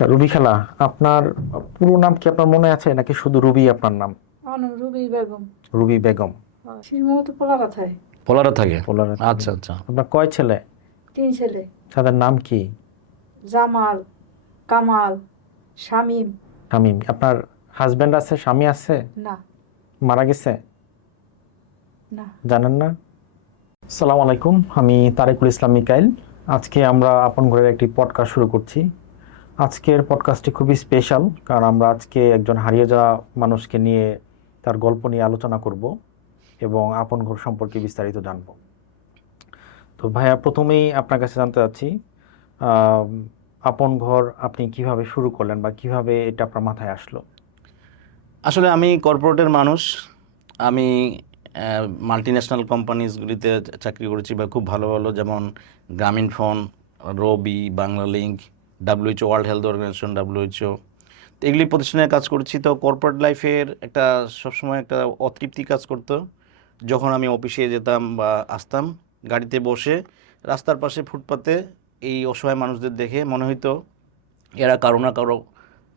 Ruby খালা, আপনার পুরো নাম কি আপনার মনে আছে নাকি শুধু রুবি আপনার নাম? আমার নাম রুবি বেগম। রুবি বেগম। শিরমত পোলারা থাই। পোলারে থাকে। পোলারে থাকে। আচ্ছা আচ্ছা। আপনার কয় ছেলে? 3 ছেলে। তাদের নাম কি? জামাল, কামাল, শামীম। শামীম। আপনার হাজবেন্ড আছে, স্বামী আছে? না। মারা গেছে? না। জানেন না? আসসালামু আলাইকুম, আমি তারেকুল ইসলাম মিকাইল। আজকে আমরা আপন ঘরের একটি পডকাস্ট শুরু করছি। আজকের পডকাস্টটি খুবই স্পেশাল, কারণ আমরা আজকে একজন হারিয়ে যাওয়া মানুষকে নিয়ে তার গল্প নিয়ে আলোচনা করব এবং আপন ঘর সম্পর্কে বিস্তারিত জানব। তো ভাইয়া, প্রথমেই আপনার কাছে জানতে চাচ্ছি, আম, আপন ঘর আপনি কিভাবে শুরু করলেন বা কিভাবে এটা আপনার মাথায় আসলো? আসলে আমি কর্পোরেটের মানুষ। আমি মাল্টি ন্যাশনাল কোম্পানিজগুলিতে চাকরি করেছি, বা খুব ভালো ভালো, যেমন Grameen phone, Robi, Bangla link, WHO, world health organization, WHO, তো এগুলি প্রতিষ্ঠানে কাজ করেছি। তো কর্পোরেট লাইফের একটা সবসময় একটা অতৃপ্তি কাজ করতো। যখন আমি অফিসে যেতাম বা আসতাম, গাড়িতে বসে রাস্তার পাশে ফুটপাতে এই অসহায় মানুষদের দেখে মনে হইতো এরা কারো না কারো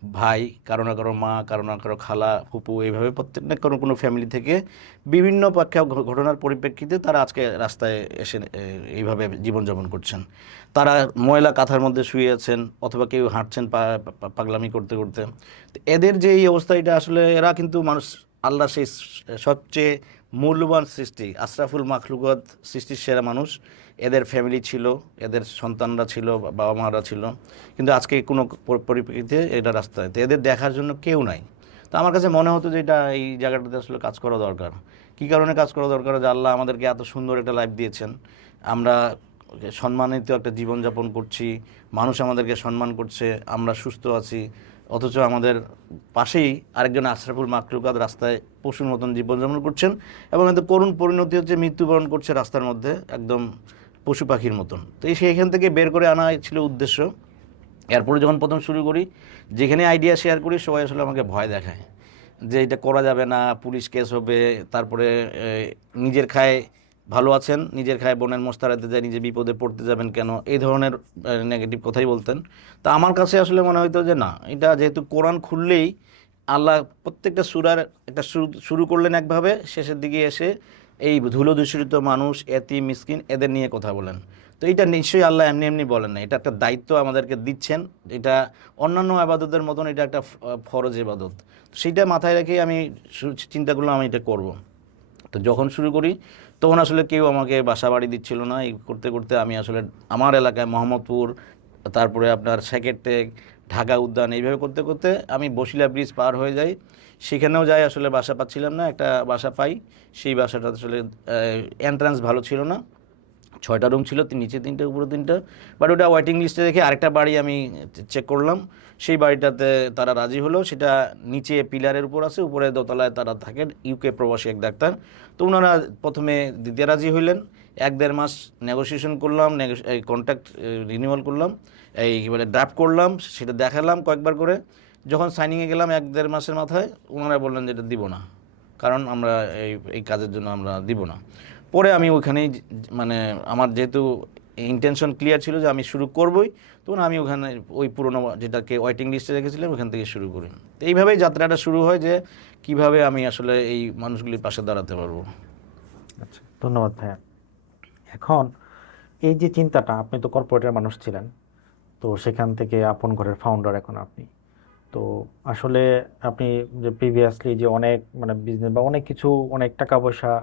ভাই, কারো না কারো মা, কারো না কারো খালা, ফুপু, এইভাবে প্রত্যেকটা কোনো কোনো ফ্যামিলি থেকে বিভিন্ন ঘটনার পরিপ্রেক্ষিতে তারা আজকে রাস্তায় এসে এইভাবে জীবনযাপন করছেন। তারা ময়লা কাঁথার মধ্যে শুয়ে আছেন, অথবা কেউ হাঁটছেন পাগলামি করতে করতে। তো এদের যে এই অবস্থা, এটা আসলে এরা কিন্তু মানুষ, আল্লাহ সেই সবচেয়ে মূল্যবান সৃষ্টি, আশরাফুল মাখলুকাত, সৃষ্টির সেরা মানুষ। এদের ফ্যামিলি ছিল, এদের সন্তানরা ছিল, বাবা মারা ছিল, কিন্তু আজকে কোনো পরিপ্রেক্ষিতে এটা রাস্তায়, তো এদের দেখার জন্য কেউ নাই। তো আমার কাছে মনে হতো যে এটা, এই জায়গাটাতে আসলে কাজ করা দরকার। কী কারণে কাজ করা দরকার? যে আল্লাহ আমাদেরকে এত সুন্দর একটা লাইফ দিয়েছেন, আমরা সম্মানিত একটা জীবনযাপন করছি, মানুষ আমাদেরকে সম্মান করছে, আমরা সুস্থ আছি, অথচ আমাদের পাশেই আরেকজন আশরাফুল মাখলুকাত রাস্তায় পশুর মতন জীবনযাপন করছেন, এবং এত করুণ পরিণতি হচ্ছে মৃত্যুবরণ করছে রাস্তার মধ্যে, একদম পশু পাখির মতন। তো সেইখান থেকে বের করে আনা ছিল উদ্দেশ্য। এরপরে যখন প্রথম শুরু করি, যেখানে আইডিয়া শেয়ার করি, সবাই আসলে আমাকে ভয় দেখায় যে এটা করা যাবে না, পুলিশ কেস হবে। তারপরে নিজের খায় ভালো আছেন, নিজের খায় বোনের মোস্তারাতে যায়, নিজে বিপদে পড়তে যাবেন কেন, এই ধরনের নেগেটিভ কথাই বলতেন। তো আমার কাছে আসলে মনে হতো যে না, এটা যেহেতু কোরআন খুললেই আল্লাহ প্রত্যেকটা সূরার একটা শুরু করলেন একভাবে, শেষের দিকে এসে এই ধুলো দূষিত মানুষ, এতিম মিসকিন, এদের নিয়ে কথা বলেন। তো এটা নিশ্চয়ই আল্লাহ এমনি এমনি বলেন না, এটা একটা দায়িত্ব আমাদেরকে দিচ্ছেন। এটা অন্যান্য আবাদতের মতন এটা একটা ফরজ ইবাদত। সেইটা মাথায় রেখেই আমি চিন্তা করলাম আমি এটা করব। তো যখন শুরু করি, তখন আসলে কেউ আমাকে বাসা বাড়ি দিচ্ছিল না। এই করতে করতে আমি আসলে আমার এলাকায় মোহাম্মদপুর, তারপরে আপনার সেকেরটেক, ঢাকা উদ্যান, এইভাবে করতে করতে আমি বসিলা ব্রিজ পার হয়ে যাই। সেখানেও যাই, আসলে বাসা পাচ্ছিলাম না, একটা বাসা পাই। সেই বাসাটা আসলে এন্ট্রান্স ভালো ছিল না, 6টা রুম ছিল, নিচে 3টে উপরে 3টা। বাট ওটা ওয়েটিং লিস্টে রেখে আরেকটা বাড়ি আমি চেক করলাম, সেই বাড়িটাতে তারা রাজি হলো। সেটা নিচে পিলারের উপর আছে, উপরে দোতলায় তারা থাকেন, ইউকে প্রবাসী এক ডাক্তার। তো ওনারা প্রথমে দিতে রাজি হইলেন। 1-1.5 মাস নেগোসিয়েশন করলাম, এই কন্ট্রাক্ট রিনিউয়াল করলাম, এই কী বলে ড্রাফট করলাম, সেটা দেখালাম কয়েকবার করে। যখন সাইনিংয়ে গেলাম 1-1.5 মাসের মাথায়, ওনারা বললেন যে এটা দিব না, কারণ আমরা এই এই কাজের জন্য আমরা দিব না। পরে আমি ওইখানেই মানে আমার যেহেতু ইন্টেনশন ক্লিয়ার ছিল যে আমি শুরু করবই, তখন আমি ওখানে ওই পুরোনো যেটাকে ওয়েটিং লিস্টে রেখেছিলাম ওখান থেকে শুরু করি। তো এইভাবেই যাত্রাটা শুরু হয়, যে কিভাবে আমি আসলে এই মানুষগুলির পাশে দাঁড়াতে পারবো। আচ্ছা, ধন্যবাদ ভাইয়া। এখন এই যে চিন্তাটা, আপনি তো কর্পোরেটের মানুষ ছিলেন, তো সেখান থেকে আপন ঘরের ফাউন্ডার এখন আপনি। তো আসলে আপনি যে প্রিভিয়াসলি যে অনেক মানে বিজনেস বা অনেক কিছু, অনেক টাকা পয়সা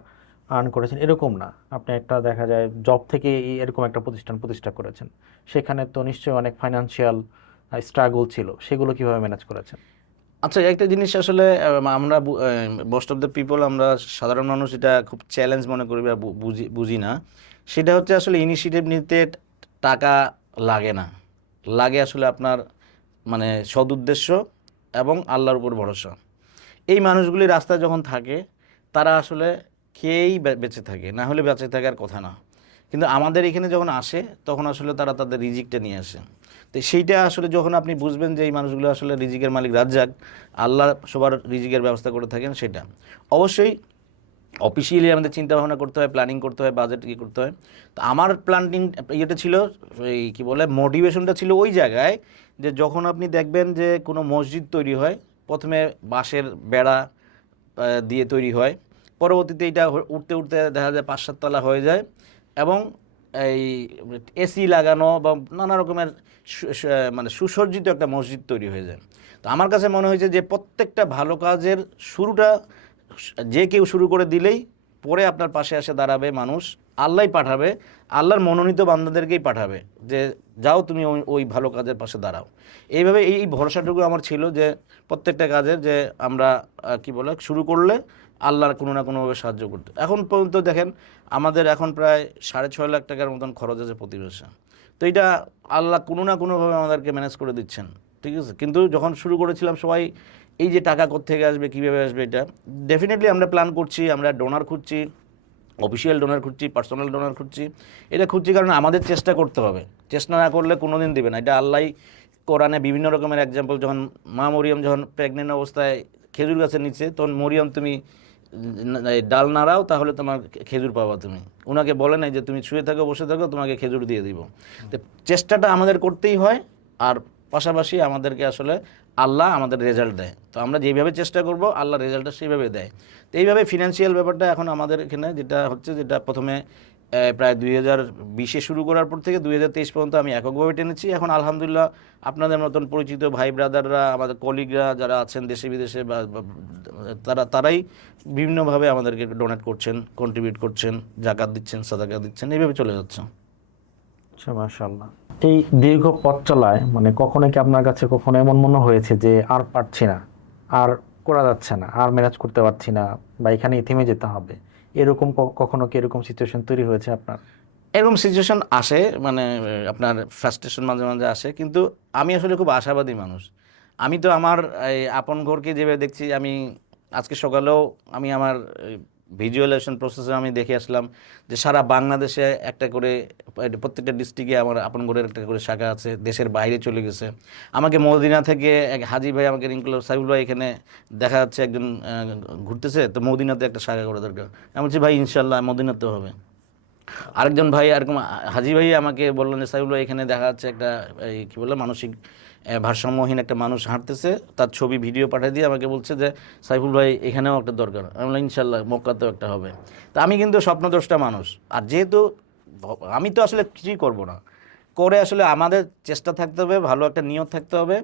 আর্ন করেছেন এরকম না, আপনি একটা দেখা যায় জব থেকে এরকম একটা প্রতিষ্ঠান প্রতিষ্ঠা করেছেন। সেখানে তো নিশ্চয়ই অনেক ফাইনান্সিয়াল স্ট্রাগল ছিল, সেগুলো কিভাবে ম্যানেজ করেছেন? আচ্ছা, একটা জিনিস আসলে আমরা মোস্ট অফ দ্য পিপল, আমরা সাধারণ মানুষ এটা খুব চ্যালেঞ্জ মনে করি বা বুঝি বুঝি না। সেটা হচ্ছে আসলে ইনিশিয়েটিভ নিতে টাকা লাগে না, লাগে আসলে আপনার মানে সদুদ্দেশ্য এবং আল্লাহর উপর ভরসা। এই মানুষগুলি রাস্তায় যখন থাকে, তারা আসলে খেয়েই বেঁচে থাকে, না হলে বেঁচে থাকার কথা না। কিন্তু আমাদের এখানে যখন আসে, তখন আসলে তারা তাদের রিজিকটা নিয়ে আসে। তো সেইটা আসলে যখন আপনি বুঝবেন যে এই মানুষগুলো আসলে রিজিকের মালিক রাজ্জাক, আল্লাহ সবার রিজিকের ব্যবস্থা করে থাকেন, সেটা অবশ্যই অফিসিয়ালি আমাদের চিন্তা ভাবনা করতে হয়, প্ল্যানিং করতে হয়, বাজেট কী করতে হয়। তো আমার প্ল্যানিং ইয়েটা ছিল, এই কী বলে মোটিভেশনটা ছিল ওই জায়গায়, যে যখন আপনি দেখবেন যে কোনো মসজিদ তৈরি হয়, প্রথমে বাঁশের বেড়া দিয়ে তৈরি হয়, পরবর্তীতে এটা উঠতে উঠতে দেখা যায় 5-7 তলা হয়ে যায়, এবং এই এসি লাগানো বা নানা রকমের মানে সুসজ্জিত একটা মসজিদ তৈরি হয়ে যায়। তো আমার কাছে মনে হয়েছে যে প্রত্যেকটা ভালো কাজের শুরুটা যে কেউ শুরু করে দিলেই পরে আপনার পাশে এসে দাঁড়াবে মানুষ, আল্লাহই পাঠাবে, আল্লাহর মনোনীত বান্দাদেরকেই পাঠাবে যে যাও তুমি ওই ভালো কাজের পাশে দাঁড়াও। এইভাবে এই ভরসাটুকু আমার ছিল যে প্রত্যেকটা কাজের যে আমরা কি বলে শুরু করলে আল্লাহর কোনো না কোনোভাবে সাহায্য করতে। এখন পর্যন্ত দেখেন আমাদের এখন প্রায় 6.5 লাখ টাকার মতন খরচ আছে প্রতি মাসে। তো এটা আল্লাহ কোনো না কোনোভাবে আমাদেরকে ম্যানেজ করে দিচ্ছেন, ঠিক আছে। কিন্তু যখন শুরু করেছিলাম সবাই এই যে টাকা কোত্থেকে আসবে, কীভাবে আসবে, এটা ডেফিনেটলি আমরা প্ল্যান করছি, আমরা ডোনার খুঁজছি, অফিসিয়াল ডোনার খুঁজছি, পার্সোনাল ডোনার খুঁজছি। এটা খুঁজছি কারণ আমাদের চেষ্টা করতে হবে, চেষ্টা না করলে কোনো দিন দেবে না। এটা আল্লাহ কোরআনে বিভিন্ন রকমের এক্সাম্পল, যখন মা মরিয়ম যখন প্রেগনেন্ট অবস্থায় খেজুর গাছের নিচে, তখন মরিয়ম তুমি ডাল নাড়াও তাহলে তোমার খেজুর পাবা, তুমি ওনাকে বলে নাই যে তুমি শুয়ে থাকো বসে থাকো তোমাকে খেজুর দিয়ে দিব। তো চেষ্টাটা আমাদের করতেই হয়, আর পাশাপাশি আমাদেরকে আসলে আল্লাহ আমাদের রেজাল্ট দেয়। তো আমরা যেইভাবে চেষ্টা করব আল্লাহ রেজাল্টটা সেইভাবে দেয়। তো এইভাবে ফিনান্সিয়াল ব্যাপারটা এখন আমাদের এখানে যেটা হচ্ছে, যেটা প্রথমে প্রায় 2020-এ শুরু করার পর থেকে 2023 পর্যন্ত আমি এককভাবে টেনেছি। এখন আলহামদুলিল্লাহ আপনাদের মতন পরিচিত ভাই ব্রাদাররা, আমাদের কলিগরা যারা আছেন দেশে বিদেশে, তারাই বিভিন্নভাবে আমাদেরকে ডোনেট করছেন, কন্ট্রিবিউট করছেন, জাকাত দিচ্ছেন, সাদাকা দিচ্ছেন, এইভাবে চলে যাচ্ছে। আচ্ছা, মাশাআল্লাহ। এই দীর্ঘ পথ চলায় মানে কখনো কি আপনার কাছে কখনো এমন মনে হয়েছে যে আর পারছি না, আর করা যাচ্ছে না, আর ম্যানেজ করতে পারছি না, বা এখানেই থেমে যেতে হবে, এরকম কখনো কি এরকম সিচুয়েশন তৈরি হয়েছে আপনার? এরকম সিচুয়েশন আসে, মানে আপনার ফ্রাস্ট্রেশন মাঝে মাঝে আসে, কিন্তু আমি আসলে খুব আশাবাদী মানুষ। আমি তো আমার এই আপন ঘরকে যেভাবে দেখছি, আমি আজকে সকালেও আমি আমার ভিজুয়ালাইজেশন প্রসেসে আমি দেখে আসলাম যে সারা বাংলাদেশে একটা করে প্রত্যেকটা ডিস্ট্রিক্টে আমার আপন ঘরের একটা করে শাখা আছে, দেশের বাইরে চলে গেছে। আমাকে মদিনা থেকে এক হাজি ভাই আমাকে রিঙ্কুল সাইফুল ভাই এখানে দেখা যাচ্ছে একজন ঘুরতেছে, তো মদিনাতে একটা শাখা করে দরকার। আমি বলছি ভাই ইনশাল্লাহ মদিনাতে হবে। আরেকজন ভাই এরকম হাজি ভাই আমাকে বললেন যে সাইফুল ভাই এখানে দেখা যাচ্ছে একটা এই কী বলে মানসিক ভারসাম্যহীন একটা মানুষ হাঁটতেছে, তার ছবি ভিডিও পাঠিয়ে দিয়ে আমাকে বলছে যে সাইফুল ভাই এখানেও একটা দরকার। আমি বললাম ইনশাল্লাহ মক্কাতেও একটা হবে। তা আমি কিন্তু স্বপ্নদ্রষ্টা মানুষ, আর যেহেতু আমি তো আসলে কিছুই করব না, করে আসলে আমাদের চেষ্টা থাকতে হবে, ভালো একটা নিয়ত থাকতে হবে,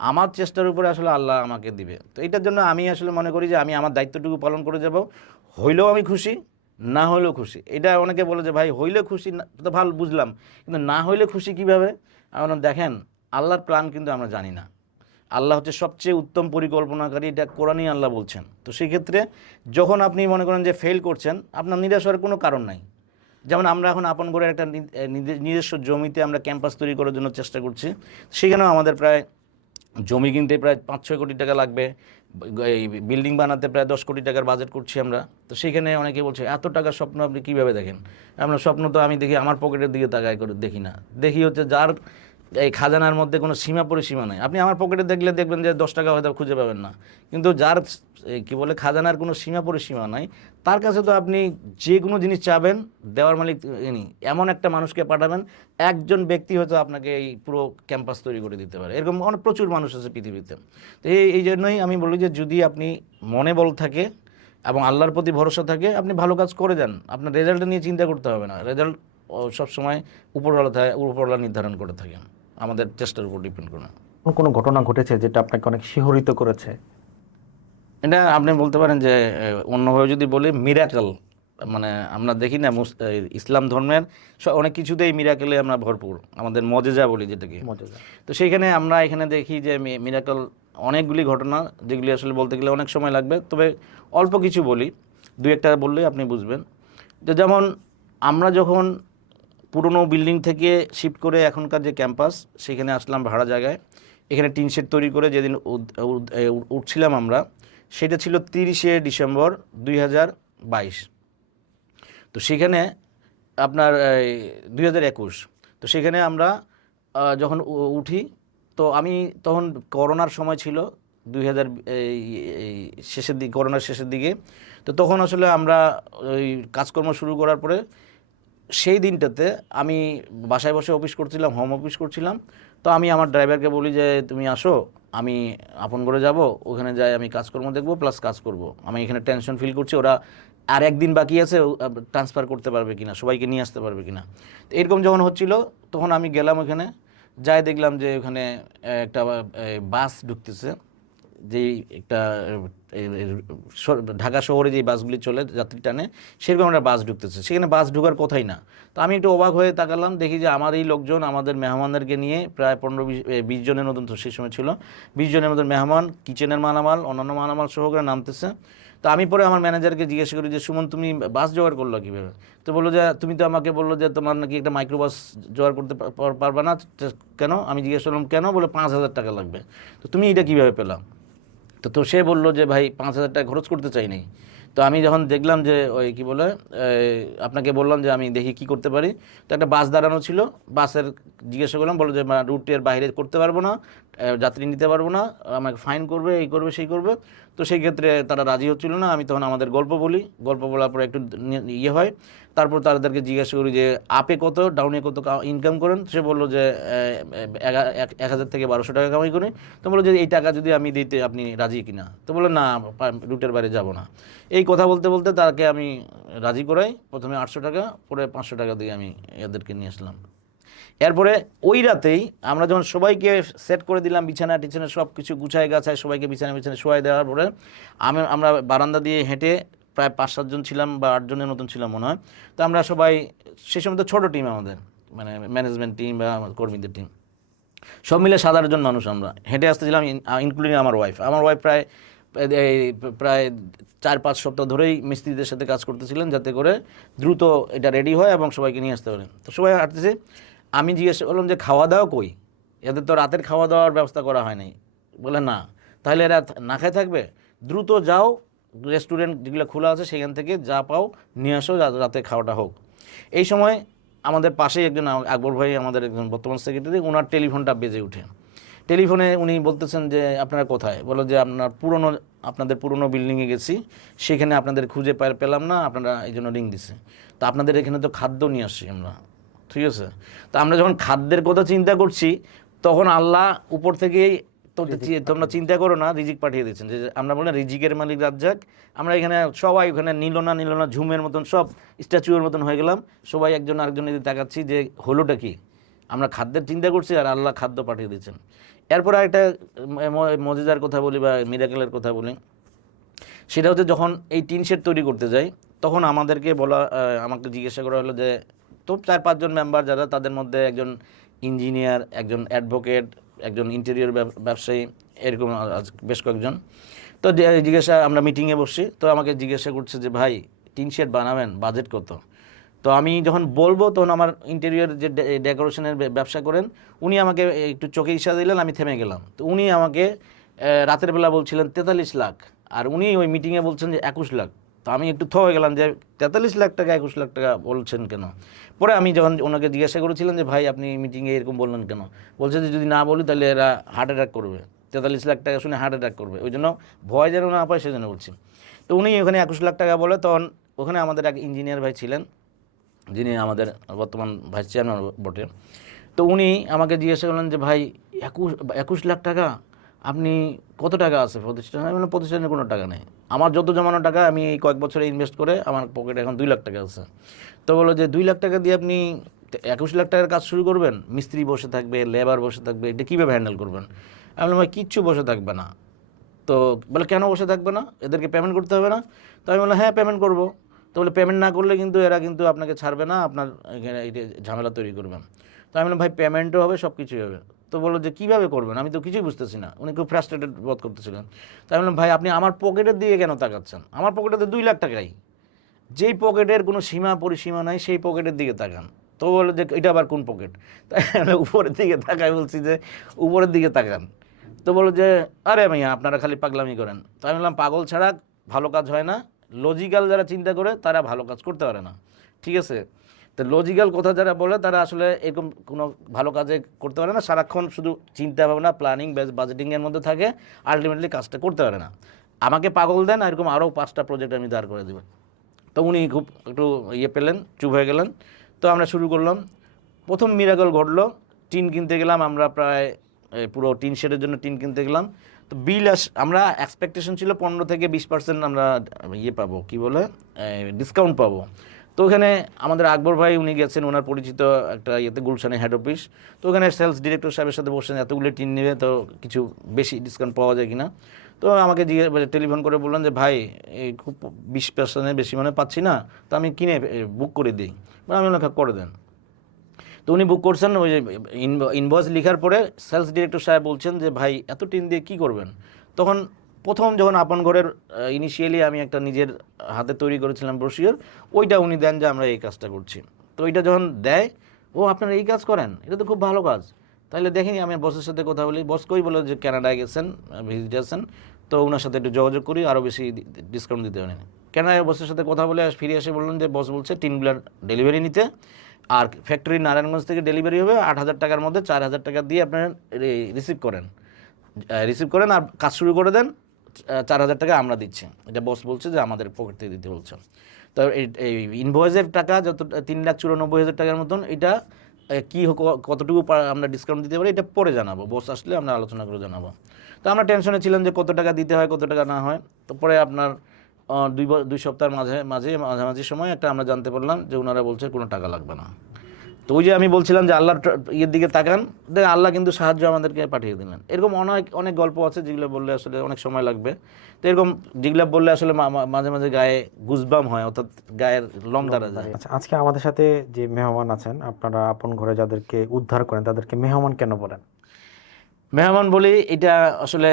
আমার চেষ্টার উপরে আসলে আল্লাহ আমাকে দিবে। তো এটার জন্য আমি আসলে মনে করি যে আমি আমার দায়িত্বটুকু পালন করে যাব, হইলেও আমি খুশি, না হইলেও খুশি। এটা অনেকে বলে যে ভাই হইলে খুশি না, তো ভালো বুঝলাম, কিন্তু না হইলে খুশি কিভাবে? আমরা দেখেন আল্লাহর প্ল্যান কিন্তু আমরা জানি না, আল্লাহ হচ্ছে সবচেয়ে উত্তম পরিকল্পনাকারী, এটা কোরআনই আল্লাহ বলছেন। তো সেই ক্ষেত্রে যখন আপনি মনে করেন যে ফেল করছেন, আপনার নিরাশ হওয়ার কোনো কারণ নাই। যেমন আমরা এখন আপন ঘরের একটা নিজস্ব জমিতে আমরা ক্যাম্পাস তৈরি করার জন্য চেষ্টা করছি, সেখানেও আমাদের প্রায় জমি কিনতে প্রায় 5-6 কোটি টাকা লাগবে, এই বিল্ডিং বানাতে প্রায় 10 কোটি টাকার বাজেট করছি আমরা। তো সেখানে অনেকে বলছে এত টাকার স্বপ্ন আপনি কীভাবে দেখেন? আমরা স্বপ্ন তো আমি দেখি আমার পকেটের দিকে তাকায় করে দেখি না, দেখি হচ্ছে যার এই খাজানার মধ্যে কোনো সীমা পরিসীমা নেই। আপনি আমার পকেটে দেখলে দেখবেন যে 10 টাকা হয়তো খুঁজে পাবেন না, কিন্তু যার কি বলে খাজানার কোনো সীমা পরিসীমা নাই, তার কাছে তো আপনি যে কোনো জিনিস চাবেন দেওয়ার মালিক ইনি। এমন একটা মানুষকে পাঠাবেন, একজন ব্যক্তি হয়তো আপনাকে এই পুরো ক্যাম্পাস তৈরি করে দিতে পারে। এরকম অনেক প্রচুর মানুষ আছে পৃথিবীতে। তো এই জন্যই আমি বলি যে যদি আপনি মনে বল থাকে এবং আল্লাহর প্রতি ভরসা থাকে, আপনি ভালো কাজ করে যান, আপনার রেজাল্ট নিয়ে চিন্তা করতে হবে না। রেজাল্ট সবসময় উপরওয়ালা নির্ধারণ করে থাকেন, আমাদের চেষ্টার উপর ডিপেন্ড করে। কোনো ঘটনা ঘটেছে যেটা আপনাকে অনেক শিহরিত করেছে? এটা আপনি বলতে পারেন যে অন্যভাবে যদি বলি মিরাকেল, মানে আমরা দেখি না ইসলাম ধর্মের অনেক কিছুতেই মিরাকেলে আমরা ভরপুর, আমাদের মজেজা বলি যেটাকে। তো সেইখানে আমরা এখানে দেখি যে মিরাকেল অনেকগুলি ঘটনা, যেগুলি আসলে বলতে গেলে অনেক সময় লাগবে, তবে অল্প কিছু বলি, 2-1টা বললেই আপনি বুঝবেন। যেমন আমরা যখন পুরনো বিল্ডিং থেকে শিফট করে এখনকার যে ক্যাম্পাস, সেখানে আসলাম ভাড়া জায়গায়, এখানে টিন শেড তৈরি করে যেদিন উঠছিলাম আমরা, সেটা ছিল 30শে ডিসেম্বর 2022। তো সেখানে আপনার 2021। তো সেখানে আমরা যখন উঠি, তো আমি তখন করোনার সময় ছিল, 2000 শেষের দিকে, করোনার শেষের দিকে। তো তখন আসলে আমরা ওই কাজকর্ম শুরু করার পরে সেই দিনটাতে আমি বাসায় বসে অফিস করছিলাম, হোম অফিস করছিলাম। তো আমি আমার ড্রাইভারকে বলি যে তুমি আসো, আমি আপন করে যাব, ওখানে যাই আমি কাজকর্ম দেখবো প্লাস কাজ করব। আমি এখানে টেনশন ফিল করছি, ওরা আর একদিন বাকি আছে, ট্রান্সফার করতে পারবে কিনা, সবাইকে নিয়ে আসতে পারবে কিনা। তো এরকম যখন হচ্ছিল তখন আমি গেলাম ওখানে, যাই দেখলাম যে ওখানে একটা বাস ঢুকতেছে, যেই একটা ঢাকা শহরে যেই বাসগুলি চলে যাত্রী টানে, সেরকম একটা বাস ঢুকতেছে। সেখানে বাস ঢোকার কথাই না। তো আমি একটু অবাক হয়ে তাকালাম, দেখি যে আমার এই লোকজন আমাদের মেহমানদেরকে নিয়ে প্রায় 15-20 জনের মতন, তো সেই সময় ছিল 20 জনের মতন মেহমান, কিচেনের মালামাল অন্যান্য মালামাল সহকারে নামতেছে। তো আমি পরে আমার ম্যানেজারকে জিজ্ঞেস করি যে সুমন তুমি বাস জোগাড় করলো কীভাবে? তো বললো যে তুমি তো আমাকে বললো যে তোমার নাকি একটা মাইক্রোবাস জোগাড় করতে পারবা না, কেন? আমি জিজ্ঞেস করলাম কেন? বলে 5,000 টাকা লাগবে। তো তুমি এটা কীভাবে পেলাম? তো সে বললো যে ভাই 5,000 টাকা খরচ করতে চাই নাই। তো আমি যখন দেখলাম যে ওই কী বলে আপনাকে বললাম যে আমি দেখি কি করতে পারি, তো একটা বাস দাঁড়ানো ছিল, বাসের জিজ্ঞাসা করলাম, বললো যে রুটের বাইরে করতে পারবো না, যাত্রী নিতে পারবো না, আমাকে ফাইন করবে, এই করবে সেই করবে। তো সেই ক্ষেত্রে তারা রাজি হচ্ছিল না। আমি তখন আমাদের গল্প বলি, গল্প বলার পরে একটু ইয়ে হয়। তারপর তাদেরকে জিজ্ঞাসা করি যে আপে কত, ডাউনে কত ইনকাম করেন? সে বললো যে 1,000 থেকে 1,200 টাকা কামাই করি। তো বললো যে এই টাকা যদি আমি দিতে আপনি রাজি কিনা? তো বললো না, রুটের বাইরে যাব না। এই কথা বলতে বলতে তাকে আমি রাজি করাই। প্রথমে 800 টাকা, পরে 500 টাকা দিয়ে আমি এদেরকে নিয়ে আসলাম। এরপরে ওই রাতেই আমরা যখন সবাইকে সেট করে দিলাম, বিছানা টিছানা সব কিছু গুছায় গাছায় সবাইকে বিছানা শোয়াই দেওয়ার পরে আমরা বারান্দা দিয়ে হেঁটে, প্রায় 5-7 জন ছিলাম বা 8 জনের মতন ছিলাম মনে হয়। তো আমরা সবাই, সে সময় তো ছোটো টিম আমাদের, মানে ম্যানেজমেন্ট টিম বা কর্মীদের টিম, সব মিলে 7-8 জন মানুষ আমরা হেঁটে আসতেছিলাম, ইনক্লুডিং আমার ওয়াইফ। আমার ওয়াইফ প্রায় 4-5 সপ্তাহ ধরেই মিস্ত্রিদের সাথে কাজ করতেছিলেন, যাতে করে দ্রুত এটা রেডি হয় এবং সবাইকে নিয়ে আসতে পারে। তো সবাই হাঁটতেছে। আমি জিজ্ঞেস করলাম যে খাওয়া দাওয়া কই? এদের তো রাতের খাওয়া দাওয়ার ব্যবস্থা করা হয় নাই। বলে না, তাহলে এরা না খেয়ে থাকবে? দ্রুত যাও, রেস্টুরেন্ট যেগুলো খোলা আছে সেখান থেকে যা পাও নিয়ে আসো, রাতে খাওয়াটা হোক। এই সময় আমাদের পাশেই একজন আকবর ভাই, আমাদের একজন বর্তমান সেক্রেটারি, ওনার টেলিফোনটা বেজে উঠে। টেলিফোনে উনি বলতেছেন যে আপনারা কোথায়? বলো যে আপনাদের পুরনো বিল্ডিংয়ে গেছি, সেখানে আপনাদের খুঁজে পেলাম না, আপনারা এই জন্য রিং দিছে। তো আপনাদের এখানে তো খাদ্য নিয়ে আসছি আমরা, ঠিক আছে? তো আমরা যখন খাদ্যের কথা চিন্তা করছি, তখন আল্লাহ উপর থেকেই তোমরা চিন্তা করো না, রিজিক পাঠিয়ে দিচ্ছেন। যে আমরা বলি রিজিকের মালিক রাজ্জাক। আমরা এখানে সবাই ওখানে নিল না ঝুমের মতন সব স্ট্যাচুয়ের মতন হয়ে গেলাম। সবাই একজন আরেকজনের দিকে তাকাচ্ছি যে হলোটা কি? আমরা খাদ্যের চিন্তা করছি আর আল্লাহ খাদ্য পাঠিয়ে দিচ্ছেন। এরপর একটা মজেদার কথা বলি বা মিরাকেলের কথা বলি। সেটা হচ্ছে যখন এই টিন শেড তৈরি করতে যাই, তখন আমাকে জিজ্ঞাসা করা হলো যে তো 4-5 জন মেম্বার যারা, তাদের মধ্যে একজন ইঞ্জিনিয়ার, একজন অ্যাডভোকেট, একজন ইন্টেরিয়র ব্যবসায়ী, এরকম বেশ কয়েকজন। তো আমরা মিটিংয়ে বসছি, তো আমাকে জিজ্ঞাসা করছে যে ভাই টিন শেড বানাবেন, বাজেট কত? তো আমি যখন বলবো, তখন আমার ইন্টেরিয়র যে ডেকোরেশনের ব্যবসা করেন, উনি আমাকে একটু চোখে ইশারা দিলেন, আমি থেমে গেলাম। তো উনি আমাকে রাতের বেলা বলছিলেন 43 লাখ, আর উনি ওই মিটিংয়ে বলছেন যে 21 লাখ। তো আমি একটু হয়ে গেলাম যে 43 লাখ টাকা 21 লাখ টাকা বলছেন কেন? পরে আমি যখন ওনাকে জিজ্ঞাসা করেছিলাম যে ভাই আপনি মিটিংয়ে এরকম বললেন কেন? বলছে যে যদি না বলি তাহলে এরা হার্ট অ্যাটাক করবে, 43 লাখ টাকা শুনে হার্ট অ্যাটাক করবে, ওই জন্য ভয় যেন না পায় সেজন্য বলছি। তো উনি ওখানে 21 লাখ টাকা বলে, তখন ওখানে আমাদের এক ইঞ্জিনিয়ার ভাই ছিলেন, যিনি আমাদের বর্তমান ভাইস চেয়ারম্যান বটে। তো উনি আমাকে জিজ্ঞাসা করলেন যে ভাই 21 লাখ টাকা, আপনি কত টাকা আছে প্রতিষ্ঠানে? আমি বললাম প্রতিষ্ঠানে কোনো টাকা নেই, আমার যত জমানো টাকা আমি এই কয়েক বছরে ইনভেস্ট করে আমার পকেটে এখন 2 লাখ টাকা আছে। তো বলো যে 2 লাখ টাকা দিয়ে আপনি 21 লাখ টাকার কাজ শুরু করবেন? মিস্ত্রি বসে থাকবে, লেবার বসে থাকবে, এটা কীভাবে হ্যান্ডেল করবেন? আমি বললাম ভাই কিচ্ছু বসে থাকবে না। তো বলে কেন বসে থাকবে না? এদেরকে পেমেন্ট করতে হবে না? তো আমি বললাম হ্যাঁ পেমেন্ট করবো। তো বলে পেমেন্ট না করলে কিন্তু এরা কিন্তু আপনাকে ছাড়বে না, আপনার এখানে এই ঝামেলা তৈরি করবেন। তো আমি বললাম ভাই পেমেন্টও হবে, সব কিছুই হবে। তো বললো যে কীভাবে করবেন? আমি তো কিছুই বুঝতেছি না। উনি খুব ফ্রাস্ট্রেটেড বোধ করতেছিলেন। তো আমি বললাম ভাই আপনি আমার পকেটের দিকে কেন তাকাচ্ছেন? আমার পকেটে তো 2 লাখ টাকাই, যেই পকেটের কোনো সীমা পরিসীমা নাই সেই পকেটের দিকে তাকান। তো বললো যে এটা আবার কোন পকেট? তাই উপরের দিকে তাকাই, বলছি যে উপরের দিকে তাকান। তো বললো যে আরে ভাইয়া আপনারা খালি পাগলামি করেন। তো আমি বললাম পাগল ছাড়া ভালো কাজ হয় না, লজিক্যাল যারা চিন্তা করে তারা ভালো কাজ করতে পারে না, ঠিক আছে? তো লজিক্যাল কথা যারা বলে তারা আসলে এরকম কোনো ভালো কাজে করতে পারে না, সারাক্ষণ শুধু চিন্তা ভাবনা, প্ল্যানিং, বাজেটিংয়ের মধ্যে থাকে, আলটিমেটলি কাজটা করতে পারে না। আমাকে পাগল দেন, এরকম আরও 5টা প্রজেক্ট আমি দাঁড় করে দেবেন। তো উনি খুব একটু পেলেন, চুপ হয়ে গেলেন। তো আমরা শুরু করলাম। প্রথম মিরাকল ঘটলো, টিন কিনতে গেলাম আমরা প্রায় পুরো টিন শেডের জন্য টিন কিনতে গেলাম। তো বিল আমরা এক্সপেকটেশন ছিল 15 থেকে 20% আমরা ইয়ে পাবো, কি বলে, ডিসকাউন্ট পাবো। তো ওখানে আমাদের আকবর ভাই উনি গেছেন, ওনার পরিচিত একটা ইয়েতে গুলশানে হেড অফিস। তো ওখানে সেলস ডিরেক্টর সাহেবের সাথে বসছেন, এতগুলো টিন নেবে তো কিছু বেশি ডিসকাউন্ট পাওয়া যায় কিনা। তো আমাকে টেলিফোন করে বললেন যে ভাই এই খুব 20% বেশি মানে পাচ্ছি না, তো আমি কিনে বুক করে দিই। আমি ওনাকে করে দেন। তো উনি বুক করছেন, ওই যে ইনভয়েস লেখার পরে সেলস ডিরেক্টর সাহেব বলছেন যে ভাই এত টিন দিয়ে কী করবেন। তখন প্রথম যখন আপন ঘরের ইনিশিয়ালি আমি একটা নিজের হাতে তৈরি করেছিলাম ব্রোশিওর, ওইটা উনি দেন যে আমরা এই কাজটা করছি। তো ওইটা যখন দেয়, ও আপনারা এই কাজ করেন, এটা তো খুব ভালো কাজ, তাহলে দেখেনি আমি বসের সাথে কথা বলি। বস কই বলে যে কানাডায় গেছেন, ভিজিট আছেন, তো ওনার সাথে একটু যোগাযোগ করি, আরও বেশি ডিসকাউন্ট দিতে পারেন। কানাডায় বসের সাথে কথা বলে ফিরে এসে বললেন যে বস বলছে টিনগুলার ডেলিভারি নিতে, আর ফ্যাক্টরি নারায়ণগঞ্জ থেকে ডেলিভারি হবে 8,000 টাকার মধ্যে 4,000 টাকা দিয়ে আপনারা রিসিভ করেন আর কাজ শুরু করে দেন, 4,000 টাকা আমরা দিচ্ছি। এটা বস বলছে যে আমাদের পকেট থেকে দিতে বলছে। তো এই ইনভয়েসের টাকা যত 3,94,000 টাকার মতন, এটা কী কতটুকু আমরা ডিসকাউন্ট দিতে পারি এটা পরে জানাবো, বস আসলে আমরা আলোচনা করে জানাবো। তো আমরা টেনশনে ছিলাম যে কত টাকা দিতে হয় কত টাকা না হয়। তো পরে আপনার 2 সপ্তাহের মাঝামাঝি সময় একটা আমরা জানতে পারলাম যে ওনারা বলছে কোনো টাকা লাগবে না। তো ওই যে আমি বলছিলাম যে আল্লাহর ইয়ের দিকে তাকান, দেখেন আল্লাহ কিন্তু সাহায্য আমাদেরকে পাঠিয়ে দিলেন। এরকম অনেক গল্প আছে যেগুলো বললে আসলে অনেক সময় লাগবে। তো এরকম যেগুলো বললে আসলে মাঝে মাঝে গায়ে গুজবাম হয়, অর্থাৎ গায়ের লোম দাঁড়া যায়। আচ্ছা, আজকে আমাদের সাথে যে মেহমান আছেন, আপনারা আপন ঘরে যাদেরকে উদ্ধার করেন তাদেরকে মেহমান কেন বলেন? মেহমান বলি, এটা আসলে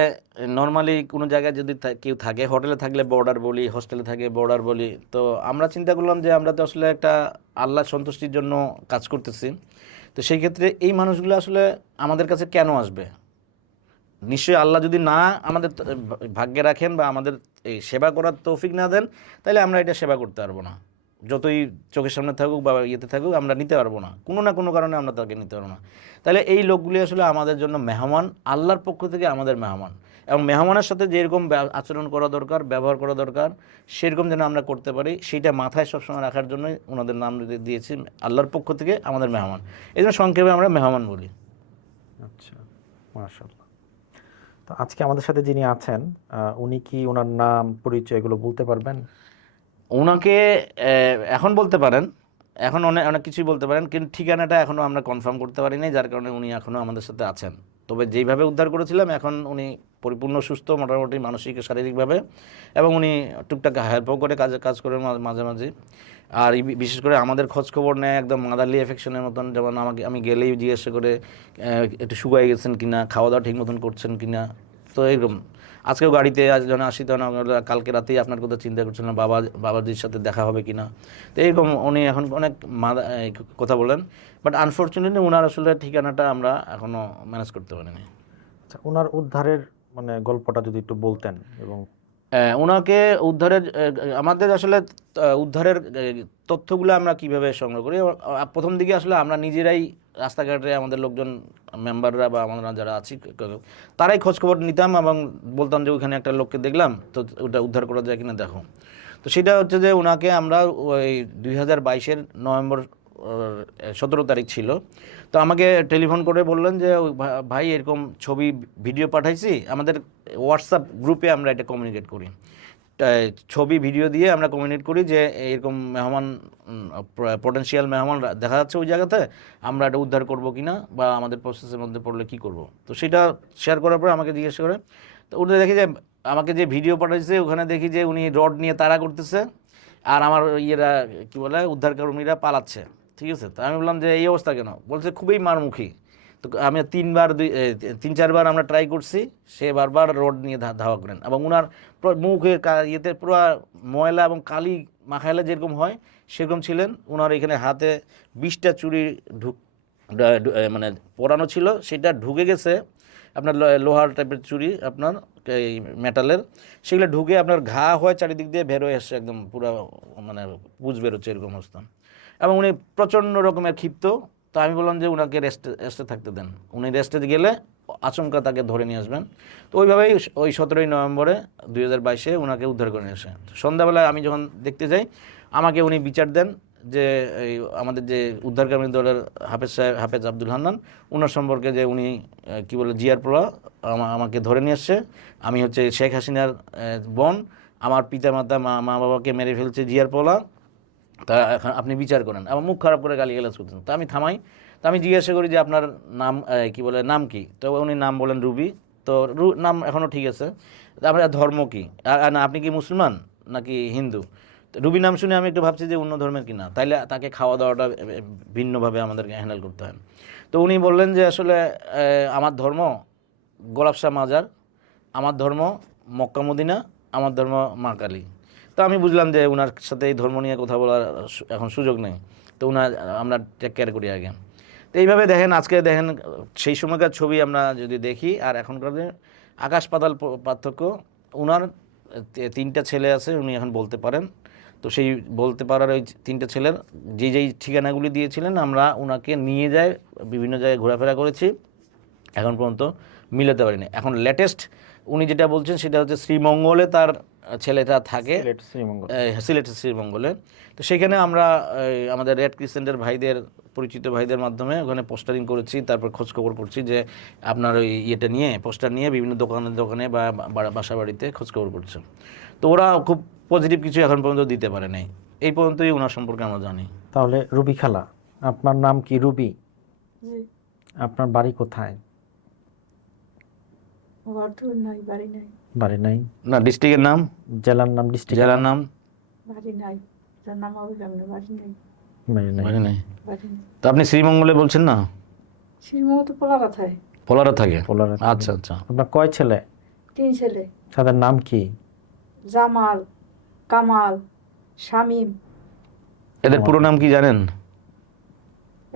নর্মালি কোনো জায়গায় যদি কেউ থাকে, হোটেলে থাকলে বর্ডার বলি, হোস্টেলে থাকে বর্ডার বলি। তো আমরা চিন্তা করলাম যে আমরা তো আসলে একটা আল্লাহ সন্তুষ্টির জন্য কাজ করতেছি। তো সেই ক্ষেত্রে এই মানুষগুলো আসলে আমাদের কাছে কেন আসবে? নিশ্চয়ই আল্লাহ যদি না আমাদের ভাগ্যে রাখেন বা আমাদের এই সেবা করার তৌফিক না দেন, তাহলে আমরা এটা সেবা করতে পারবো না। যতই চোখের সামনে থাকুক বা ইয়েতে থাকুক, আমরা নিতে পারবো না, কোনো না কোনো কারণে আমরা তাকে নিতে পারবো না। তাহলে এই লোকগুলি আসলে আমাদের জন্য মেহমান, আল্লাহর পক্ষ থেকে আমাদের মেহমান। এবং মেহমানের সাথে যেরকম আচরণ করা দরকার, ব্যবহার করা দরকার, সেরকম যেন আমরা করতে পারি, সেইটা মাথায় সবসময় রাখার জন্যই ওনাদের নাম দিয়েছি আল্লাহর পক্ষ থেকে আমাদের মেহমান। এই জন্য সংক্ষেপে আমরা মেহমান বলি। আচ্ছা, মাশাআল্লাহ। তো আজকে আমাদের সাথে যিনি আছেন, উনি কি ওনার নাম পরিচয় এগুলো বলতে পারবেন? ওনাকে এখন বলতে পারেন, এখন অনেক কিছুই বলতে পারেন, কিন্তু ঠিকানাটা এখনও আমরা কনফার্ম করতে পারিনি, যার কারণে উনি এখনও আমাদের সাথে আছেন। তবে যেইভাবে উদ্ধার করেছিলাম এখন উনি পরিপূর্ণ সুস্থ, মোটামুটি মানসিক শারীরিকভাবে, এবং উনি টুকটাক হেল্পও করে, কাজ করে মাঝে মাঝে। আর বিশেষ করে আমাদের খোঁজ খবর নেয় একদম মাদারলি অ্যাফেকশনের মতন। যেমন আমি গেলেই জিজ্ঞাসা করে একটু শুকাই গেছেন কিনা, খাওয়া দাওয়া ঠিক মতন করছেন কিনা। তো এরকম আজকেও গাড়িতে যখন আসি তখন কালকে রাতেই আপনার কথা চিন্তা করছিলাম বাবাজির সাথে দেখা হবে কিনা। তো এরকম উনি এখন অনেক কথা বলেন, বাট আনফর্চুনেটলি ওনার আসলে ঠিকানাটা আমরা এখনও ম্যানেজ করতে পারিনি। আচ্ছা, ওনার উদ্ধারের মানে গল্পটা যদি একটু বলতেন। এবং ওনাকে উদ্ধারের আমাদের আসলে উদ্ধারের তথ্যগুলো আমরা কিভাবে সংগ্রহ করি, প্রথম দিকে আসলে আমরা নিজেরাই রাস্তাঘাটে আমাদের লোকজন, মেম্বাররা বা আমরা যারা আছি তারাই খোঁজখবর নিতাম এবং বলতাম যে ওইখানে একটা লোককে দেখলাম, তো ওটা উদ্ধার করা যায় কিনা দেখো। তো সেটা হচ্ছে যে ওনাকে আমরা ওই 2022-এর নভেম্বর 17 তারিখ ছিল। তো আমাকে টেলিফোন করে বললেন যে ভাই এরকম ছবি ভিডিও পাঠাইছি, আমাদের হোয়াটসঅ্যাপ গ্রুপে আমরা এটা কমিউনিকেট করি, ছবি ভিডিও দিয়ে আমরা কমিউনিকেট করি যে এরকম মেহমান, পটেনশিয়াল মেহমান দেখা যাচ্ছে ওই জায়গাতে, আমরা এটা উদ্ধার করবো কিনা বা আমাদের প্রসেসের মধ্যে পড়লে কি করব। তো সেটা শেয়ার করার পরে আমাকে জিজ্ঞেস করে, তো ওটা দেখি যে আমাকে যে ভিডিও পাঠাইছে ওখানে দেখি যে উনি রড নিয়ে তাড়া করতেছে, আর আমার ইয়েরা কী বলে উদ্ধারকর্মীরা পালাচ্ছে। ঠিক আছে, তো আমি বললাম যে এই অবস্থা কেন? বলছে খুবই মারমুখী। তো আমি 3-4বার আমরা ট্রাই করছি, সে বারবার রড নিয়ে ধাওয়া করেন এবং ওনার মুখে ইয়েতে পুরো ময়লা এবং কালি মাখাইলে যেরকম হয় সেরকম ছিলেন। ওনার এখানে হাতে 20টা চুড়ি মানে পরানো ছিল, সেটা ঢুকে গেছে আপনার লোহার টাইপের চুড়ি, আপনার এই মেটালের, সেগুলো ঢুকে আপনার ঘা হয় চারিদিক দিয়ে বের হয়ে আসছে, একদম পুরো মানে পুজ বেরোচ্ছে এরকম অবস্থা। এবং উনি প্রচণ্ড রকমের ক্ষিপ্ত। তো আমি বললাম যে ওনাকে রেস্টে থাকতে দেন, উনি রেস্টে গেলে আচমকা তাকে ধরে নিয়ে আসবেন। তো ওইভাবেই ওই 17 নভেম্বরে 2022-এ ওনাকে উদ্ধার করে নিয়ে আসে। সন্ধ্যাবেলায় আমি যখন দেখতে যাই, আমাকে উনি বিচার দেন যে এই আমাদের যে উদ্ধারকামী দলের হাফেজ আব্দুল হান্নান, ওনার সম্পর্কে যে উনি কি বলে জিয়ার পোলা আমাকে ধরে নিয়ে আসছে, আমি হচ্ছে শেখ হাসিনার বোন, আমার পিতামাতা মা বাবাকে মেরে ফেলছে জিয়ার পোলা, তা এখন আপনি বিচার করেন। আমার মুখ খারাপ করে গালিগালাজ করতেন। তা আমি থামাই, তা আমি জিজ্ঞাসা করি যে আপনার নাম কি বলে নাম কি, তো উনি নাম বলেন রুবি। তো নাম এখনও ঠিক আছে, তা আপনার ধর্ম কি, না আপনি কি মুসলমান নাকি হিন্দু? তো রুবি নাম শুনে আমি একটু ভাবছি যে অন্য ধর্মের কিনা, তাইলে তাকে খাওয়া দাওয়াটা ভিন্নভাবে আমাদেরকে হ্যান্ডেল করতে হয়। তো উনি বললেন যে আসলে আমার ধর্ম গোলাপ শাহ মাজার, আমার ধর্ম মক্কা মদিনা, আমার ধর্ম মা কালী। তো আমি বুঝলাম যে ওনার সাথে এই ধর্ম নিয়ে কথা বলার এখন সুযোগ নেই, তো ওনার আমরা টেক কেয়ার করি আগে। তো এইভাবে দেখেন, আজকে দেখেন সেই সময়কার ছবি আমরা যদি দেখি আর এখনকার দিনে আকাশ পাতাল পার্থক্য। ওনার 3টা ছেলে আছে, উনি এখন বলতে পারেন। তো সেই বলতে পারার ওই 3টা ছেলের যেই ঠিকানাগুলি দিয়েছিলেন আমরা ওনাকে নিয়ে যাই, বিভিন্ন জায়গায় ঘোরাফেরা করেছি, এখন পর্যন্ত মিলাতে পারিনি। এখন লেটেস্ট উনি যেটা বলছেন সেটা হচ্ছে শ্রীমঙ্গলে তার ছেলেটা থাকে, সিলেটের শ্রীমঙ্গলে। তো সেখানে আমরা আমাদের রেড ক্রিসেন্টের ভাইদের, পরিচিত ভাইদের মাধ্যমে ওখানে পোস্টারিং করেছি, তারপর খোঁজখবর করছি যে আপনার ওই ইয়েটা নিয়ে, পোস্টার নিয়ে বিভিন্ন দোকানে বা বাসা বাড়িতে খোঁজখবর করছে। তো ওরা খুব পজিটিভ কিছু এখন পর্যন্ত দিতে পারে নাই। এই পর্যন্তই ওনার সম্পর্কে আমরা জানি। তাহলে রুবি খালা, আপনার নাম কি রুবি? জি। আপনার বাড়ি কোথায়? বর্ধমান নাই, বাড়ি নাই। বাড়ি নাই? না, ডিস্ট্রিক্টের নাম, জেলার নাম, ডিস্ট্রিক্ট জেলার নাম? বাড়ি নাই, যার নাম হবে কেমনে, বাড়ি নাই। বাড়ি নাই। বাড়ি নেই। বাড়ি নেই। তো আপনি শ্রীমঙ্গলে বলছেন না? শ্রীমঙ্গল তো পোলারা থাকে। পোলারে থাকে? পোলারে থাকে। আচ্ছা আচ্ছা। আপনার কয় ছেলে? 3 ছেলে। তাদের নাম কি? জামাল, কামাল, শামীম, এদের পুরো নাম কি জানেন?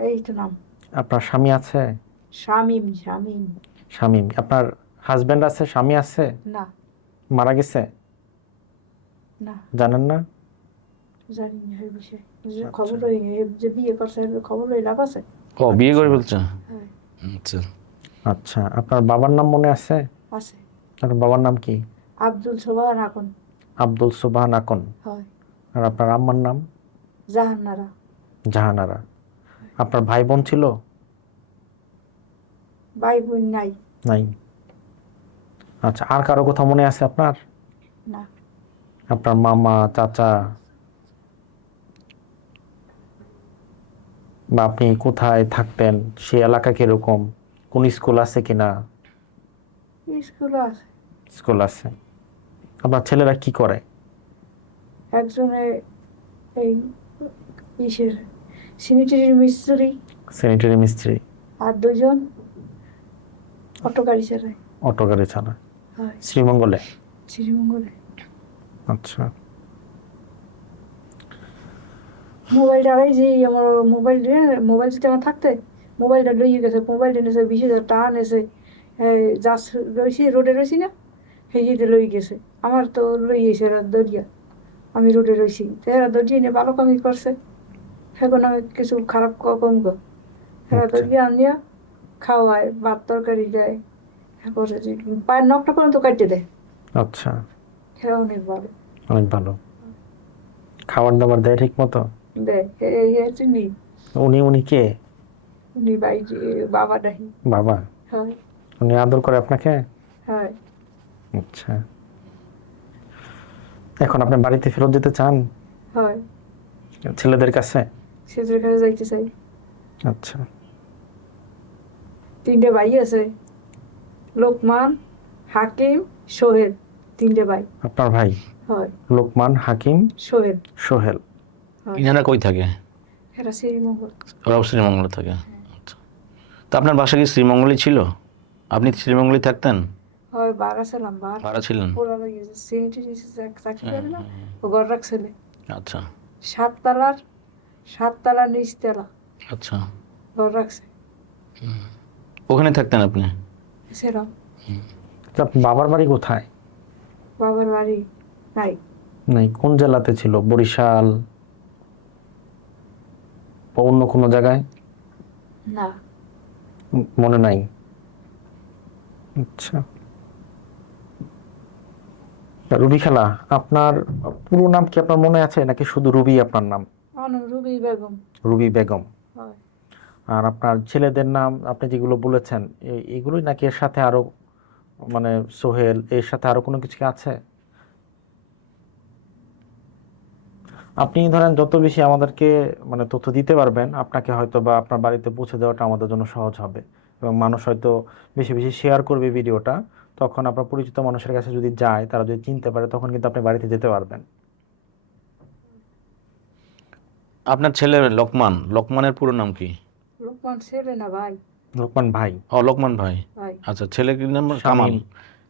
এই তো নাম। আপনার স্বামী আছে? শামীম। শামীম। আপনার হাজবেন্ড আছে, স্বামী আছে? না। মারা গেছে? না, জানেন না? জানি না এই বিষয়ে। যে খবর রই যে বিয়ে করছে খবর রই লাভ আছে। ও, বিয়ে করে ফেলছে? হ্যাঁ, আচ্ছা আচ্ছা, আপনার বাবার নাম মনে আছে? আছে। আপনার বাবার নাম কি? আব্দুল সোবাহান আকন। আব্দুল সুবহান আকন। হয়। আর আপনার আম্মার নাম? জাহানারা। জাহানারা। আপনার ভাই বোন ছিল? ভাই বোন নাই। নাই। আচ্ছা, আর কারো কথা মনে আছে আপনার? না। আপনার মামা, চাচা, বা আপনি কোথায় থাকতেন, সে এলাকা কিরকম, কোন স্কুল আছে কিনা? স্কুল আছে। স্কুল আছে। আপনার ছেলেরা কি করে? একজনে এই ইসের স্যানিটারি মিস্ত্রি, স্যানিটারি মিস্ত্রি। আর 2 জন অটো গাড়ি চালায়। অটো গাড়ি চালায়। হয়। শ্রীমঙ্গলে? শ্রীমঙ্গলে। আচ্ছা। মোবাইলটা আর এই যে আমার মোবাইল যদি আমার থাকতে, মোবাইলটা লইয়ে গেছে, মোবাইলটা এনেছে 20,000 টাকা এনেছে। যা রয়েছি রোডে রয়েছি না, সেই লই গেছে। আমার তো লই গেছে এরা দরিয়া, আমি রোডে রয়েছি, তো এরা দরিয়া নিয়ে ভালো কামি করছে। এখন আমি কিছু খারাপ কম গো, এরা আচ্ছা। দরিয়া আনিয়া খাওয়ায়, ভাত তরকারি দেয়, করে পায়ের নখটা পর্যন্ত কাটতে দেয়। আচ্ছা, এরা অনেক ভালো অনেক ভালো। খাবার দাবার দেয় ঠিক মতো? দেয়। চিনি উনি কে? উনি বাই বাবা ডাহি। বাবা? হয়। উনি আদর করে আপনাকে? হয়। আচ্ছা। এখন আপনি বাড়িতে ফেরত যেতে চান হয়। ছেলেদের কাছে? সেদের কাছে যাইতে চাই। আচ্ছা। 3টে ভাই আছে, লোকমান, হাকিম, সোহেল। 3টে ভাই। আপনার ভাই? হয়। লোকমান, হাকিম, সোহেল। সোহেল। হয়। ইনারা কই থাকে? এরা শ্রীমঙ্গল। ওরাও শ্রীমঙ্গলে থাকে? আচ্ছা। তো আপনার বাসা কি শ্রীমঙ্গলই ছিল? আপনি শ্রীমঙ্গলে থাকতেন? হয়, বারা ছিলাম, ভাড়া ছিলেন? পোলা লাগিয়েছে স্যানিটারি চাকরি করে না, ও ঘর রাখছিলে। আচ্ছা 7 তলার নিচতলা আচ্ছা। ঘর রাখছে। ওখানে থাকতেন আপনি? সেরকম। তো আপনার বাবার বাড়ি কোথায়? বাবার বাড়ি নাই। নাই? কোন জেলাতে ছিল? বরিশাল বা অন্য কোনো জায়গায়? না। মনে নাই? আচ্ছা। তা রুবি খালা, আপনার পুরো নাম কি আপনার মনে আছে নাকি শুধু রুবি আপনার নাম? আমার আমার নাম রুবি বেগম। রুবি বেগম। হয়। আর আপনার ছেলেদের নাম আপনি যেগুলো বলেছেন এগুলোই নাকি এর সাথে আরো মানে সোহেল এর সাথে আরো কোনো কিছু কি আছে? আপনি ধরেন যত বেশি আমাদেরকে মানে তথ্য দিতে পারবেন, আপনাকে হয়তো বা আপনার বাড়িতে পৌঁছে দেওয়াটা আমাদের জন্য সহজ হবে, এবং মানুষ হয়তো বেশি বেশি শেয়ার করবে ভিডিওটা। তখন আপনার পরিচিত মানুষের কাছে যদি যায়, তারা যদি চিনতে পারে, তখন কিন্তু আপনি বাড়িতে যেতে পারবেন। আপনার ছেলে লোকমান, লোকমানের পুরো নাম কি? লোকমান ছেলে না ভাই। লোকমান ভাই। ও লোকমান ভাই। ভাই। আচ্ছা, ছেলে কি নাম? কামাল। শামীম।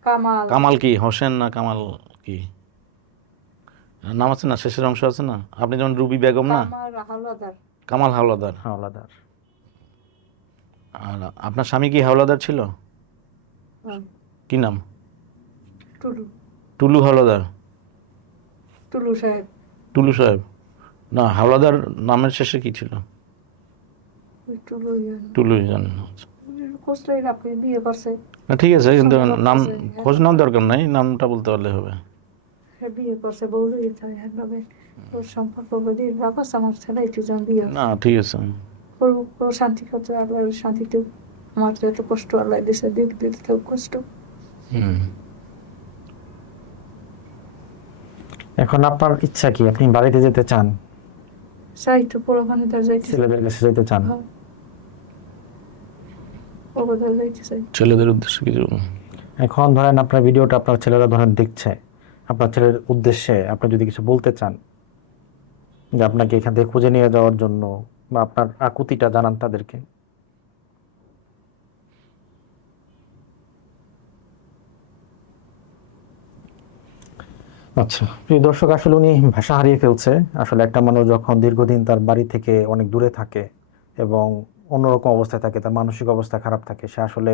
কামাল। কামাল কি হোসেন না কামাল কি নাম আছে না, শেষের অংশ আছে না? আপনি যেমন রুবি বেগম না, কামাল হাওলাদার। কামাল হাওলাদার। হাওলাদার। আর আপনার স্বামী কি হাওলাদার ছিল? হয়। কি নাম? টুলু। টুলু হাওলাদার। টুলু সাহেব। টুলু সাহেব না, হাওলাদার নামের শেষে কি ছিল? ওই টুলু টুলুই জানেন। আচ্ছা। কোসলাই রাখে বিয়ে করছে। না ঠিক আছে, কিন্তু সম্ভব নাম আছে, হ্যাঁ। খোঁজ নেওয়ার দরকার নাই, নামটা বলতে পারলে হবে। হ্যাঁ বিয়ে করছে বউলই থাকে ভাবে ওর সম্পর্ক বলি বাবাস আমার ছেলে একটু জন বিয়ে না ঠিক আছে। ওর শান্তি করতে আল্লাহ শান্তিতে আমার তো এত কষ্ট আল্লাহ দেশে দিক দিতে কষ্ট। হুম। এখন আপনার ইচ্ছা কি? আপনি বাড়িতে যেতে চান? চাই তো পোলাপানে তার যাইতে ছেলেদের কাছে যেতে চান? ওদের যাইতে চাই। ছেলেদের উদ্দেশ্যে কিছু বলুন। এখন ধরেন আপনার ভিডিওটা আপনার ছেলেরা ধরেন দেখছে, আপনার ছেলের উদ্দেশ্যে আপনি যদি কিছু বলতে চান, যে আপনাকে এখান থেকে খুঁজে নিয়ে যাওয়ার জন্য, বা আপনার আকুতিটা জানান তাদেরকে। আচ্ছা প্রিয় দর্শক, আসলে উনি ভাষা হারিয়ে ফেলছে। আসলে একটা মানুষ যখন দীর্ঘদিন তার বাড়ি থেকে অনেক দূরে থাকে এবং অন্যরকম অবস্থায় থাকে, তার মানসিক অবস্থা খারাপ থাকে, সে আসলে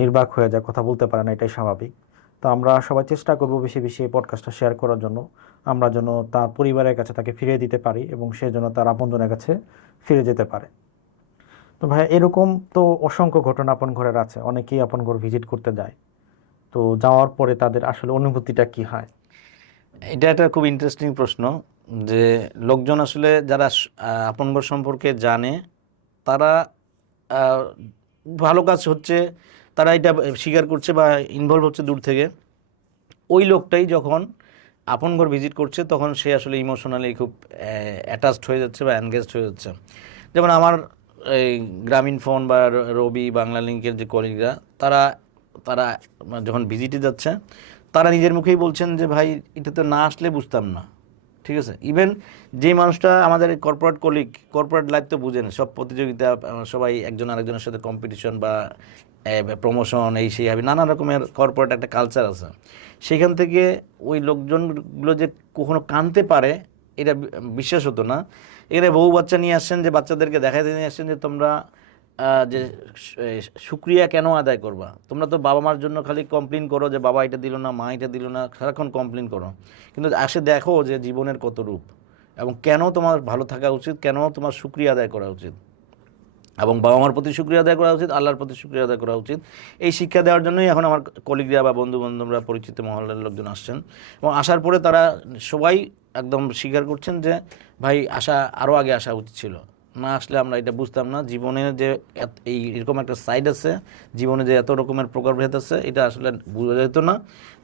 নির্বাক হয়ে যায়, কথা বলতে পারে না, এটাই স্বাভাবিক। তো আমরা সবাই চেষ্টা করব বেশি বেশি এই পডকাস্টটা শেয়ার করার জন্য, আমরা যেন তার পরিবারের কাছে তাকে ফিরিয়ে দিতে পারি এবং সে যেন তার আপনজনের কাছে ফিরে যেতে পারে। তো ভাই, এরকম তো অসংখ্য ঘটনা আপন ঘরের আছে, অনেকেই আপন ঘর ভিজিট করতে যায়। তো যাওয়ার পরে তাদের আসলে অনুভূতিটা কি হয়? এটা একটা খুব ইন্টারেস্টিং প্রশ্ন, যে লোকজন আসলে যারা আপন ঘর সম্পর্কে জানে, তারা আহ, ভালো কাজ হচ্ছে, তারা এটা স্বীকার করছে বা ইনভলভ হচ্ছে দূর থেকে। ওই লোকটাই যখন আপন ঘর ভিজিট করছে, তখন সে আসলে ইমোশনালি খুব অ্যাটাচড হয়ে যাচ্ছে বা এনগেজড হয়ে যাচ্ছে। যেমন আমার এই গ্রামীণ ফোন বা রবি বাংলা লিঙ্কের যে কলিগরা, তারা তারা যখন ভিজিটে যাচ্ছে, তারা নিজের মুখেই বলছেন যে ভাই, এটা তো না আসলে বুঝতাম না। ঠিক আছে, ইভেন যে মানুষটা আমাদের কর্পোরেট কলিগ, কর্পোরেট লাইফ তো বুঝেন, সব প্রতিযোগিতা, সবাই একজন আরেকজনের সাথে কম্পিটিশন বা প্রমোশন, এই সেই হবে, নানা রকমের কর্পোরেট একটা কালচার আছে। সেখান থেকে ওই লোকজনগুলো যে কখনো কানতে পারে, এটা বিশ্বাস হতো না। এখানে বউ বাচ্চা নিয়ে আসছেন, যে বাচ্চাদেরকে দেখাতে নিয়ে আসছেন যে তোমরা যে শুক্রিয়া কেন আদায় করবা, তোমরা তো বাবা মার জন্য খালি কমপ্লেন করো যে বাবা এটা দিল না, মা এটা দিল না, সারাক্ষণ কমপ্লেন করো। কিন্তু আসে দেখো যে জীবনের কত রূপ, এবং কেন তোমার ভালো থাকা উচিত, কেন তোমার শুক্রিয়া আদায় করা উচিত, এবং বাবা মার প্রতি শুক্রিয়া আদায় করা উচিত, আল্লাহর প্রতি শুক্রিয়া আদায় করা উচিত। এই শিক্ষা দেওয়ার জন্যই এখন আমার কলিগরা বা বন্ধু বান্ধবরা, পরিচিত মহলের লোকজন আসছেন, এবং আসার পরে তারা সবাই একদম স্বীকার করছেন যে ভাই, আরও আগে আসা উচিত ছিল, না আসলে আমরা এটা বুঝতাম না, জীবনের যে এই এরকম একটা সাইড আছে, জীবনে যে এত রকমের প্রকারভেদ আছে, এটা আসলে বোঝা যেত না